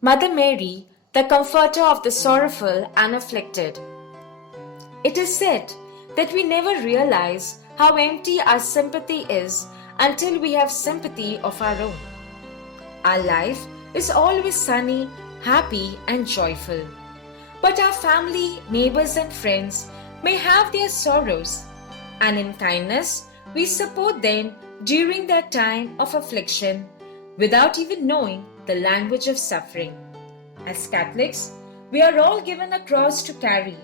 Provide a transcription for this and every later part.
Mother Mary, the comforter of the sorrowful and afflicted. It is said that we never realize how empty our sympathy is until we have sympathy of our own. Our life is always sunny, happy, and joyful. But our family, neighbors, and friends may have their sorrows, and in kindness we support them during their time of affliction without even knowing the language of suffering. As Catholics, we are all given a cross to carry,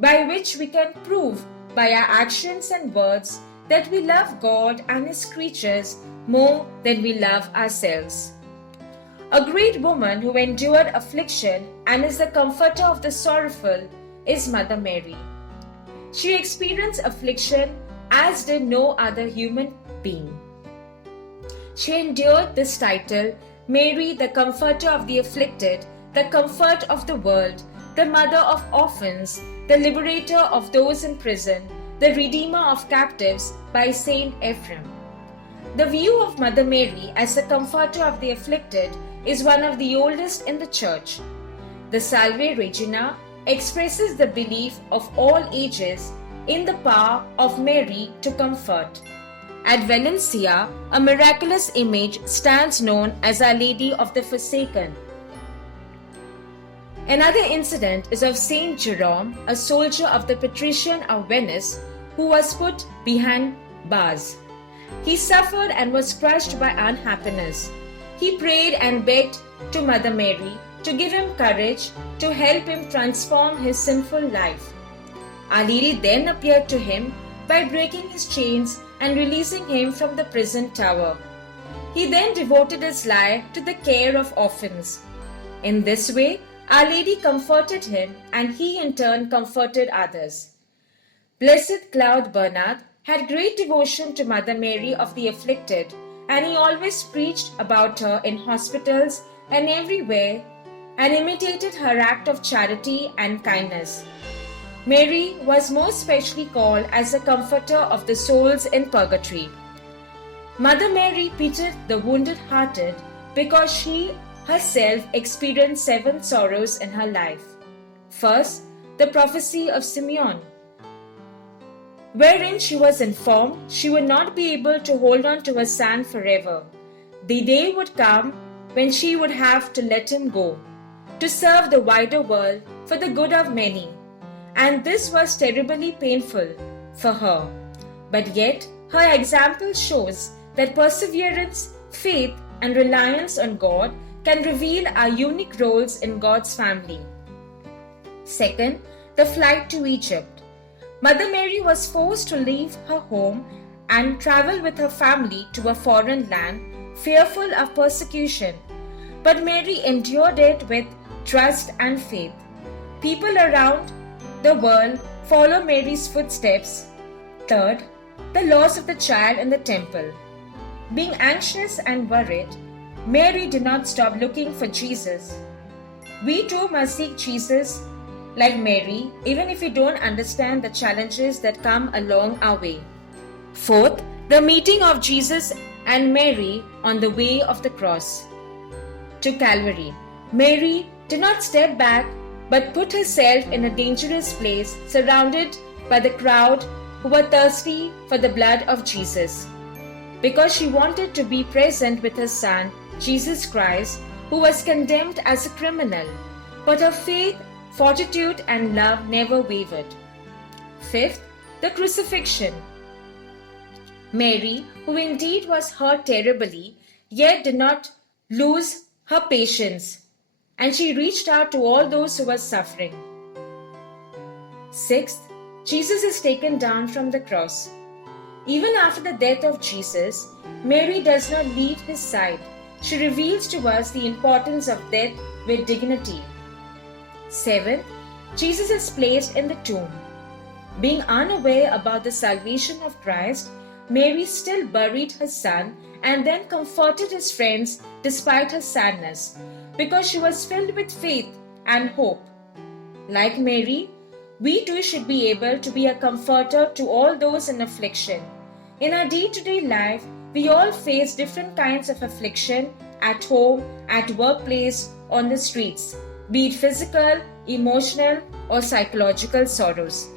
by which we can prove by our actions and words that we love God and His creatures more than we love ourselves. A great woman who endured affliction and is the comforter of the sorrowful is Mother Mary. She experienced affliction as did no other human being. She endured this title, Mary, the comforter of the afflicted, the comfort of the world, the mother of orphans, the liberator of those in prison, the redeemer of captives, by Saint Ephrem. The view of Mother Mary as the comforter of the afflicted is one of the oldest in the Church. The Salve Regina expresses the belief of all ages in the power of Mary to comfort. At Valencia, a miraculous image stands known as Our Lady of the Forsaken. Another incident is of Saint Jerome, a soldier of the Patrician of Venice, who was put behind bars. He suffered and was crushed by unhappiness. He prayed and begged to Mother Mary to give him courage to help him transform his sinful life. Our Lady then appeared to him by breaking his chains and releasing him from the prison tower. He then devoted his life to the care of orphans. In this way, Our Lady comforted him and he in turn comforted others. Blessed Claude Bernard had great devotion to Mother Mary of the afflicted, and he always preached about her in hospitals and everywhere and imitated her act of charity and kindness. Mary was most specially called as the comforter of the souls in purgatory. Mother Mary pitied the wounded-hearted because she herself experienced 7 sorrows in her life. First, the prophecy of Simeon, wherein she was informed she would not be able to hold on to her son forever. The day would come when she would have to let him go, to serve the wider world for the good of many. And this was terribly painful for her. But yet, her example shows that perseverance, faith, and reliance on God can reveal our unique roles in God's family. Second, the flight to Egypt. Mother Mary was forced to leave her home and travel with her family to a foreign land, fearful of persecution. But Mary endured it with trust and faith. People around the world follow Mary's footsteps. Third, the loss of the child in the temple. Being anxious and worried, Mary did not stop looking for Jesus. We too must seek Jesus like Mary, even if we don't understand the challenges that come along our way. Fourth, the meeting of Jesus and Mary on the way of the cross to Calvary. Mary did not step back but put herself in a dangerous place surrounded by the crowd who were thirsty for the blood of Jesus. Because she wanted to be present with her son, Jesus Christ, who was condemned as a criminal, but her faith, fortitude, and love never wavered. Fifth, the crucifixion. Mary, who indeed was hurt terribly, yet did not lose her patience, and she reached out to all those who were suffering. Sixth, Jesus is taken down from the cross. Even after the death of Jesus, Mary does not leave his side. She reveals to us the importance of death with dignity. Seventh, Jesus is placed in the tomb. Being unaware about the salvation of Christ, Mary still buried her son and then comforted his friends despite her sadness, because she was filled with faith and hope. Like Mary, we too should be able to be a comforter to all those in affliction. In our day to day life, we all face different kinds of affliction at home, at workplace, on the streets, be it physical, emotional, or psychological sorrows.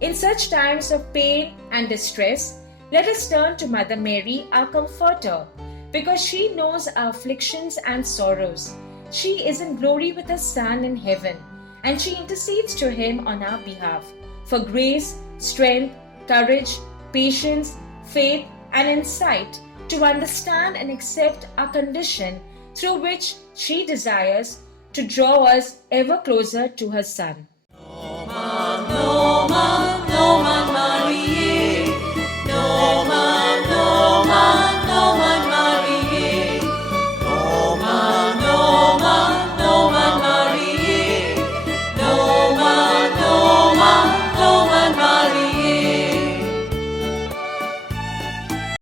In such times of pain and distress, let us turn to Mother Mary, our comforter, because she knows our afflictions and sorrows. She is in glory with her Son in heaven, and she intercedes to him on our behalf for grace, strength, courage, patience, faith, and insight to understand and accept our condition, through which she desires to draw us ever closer to her Son. Noma, Noma.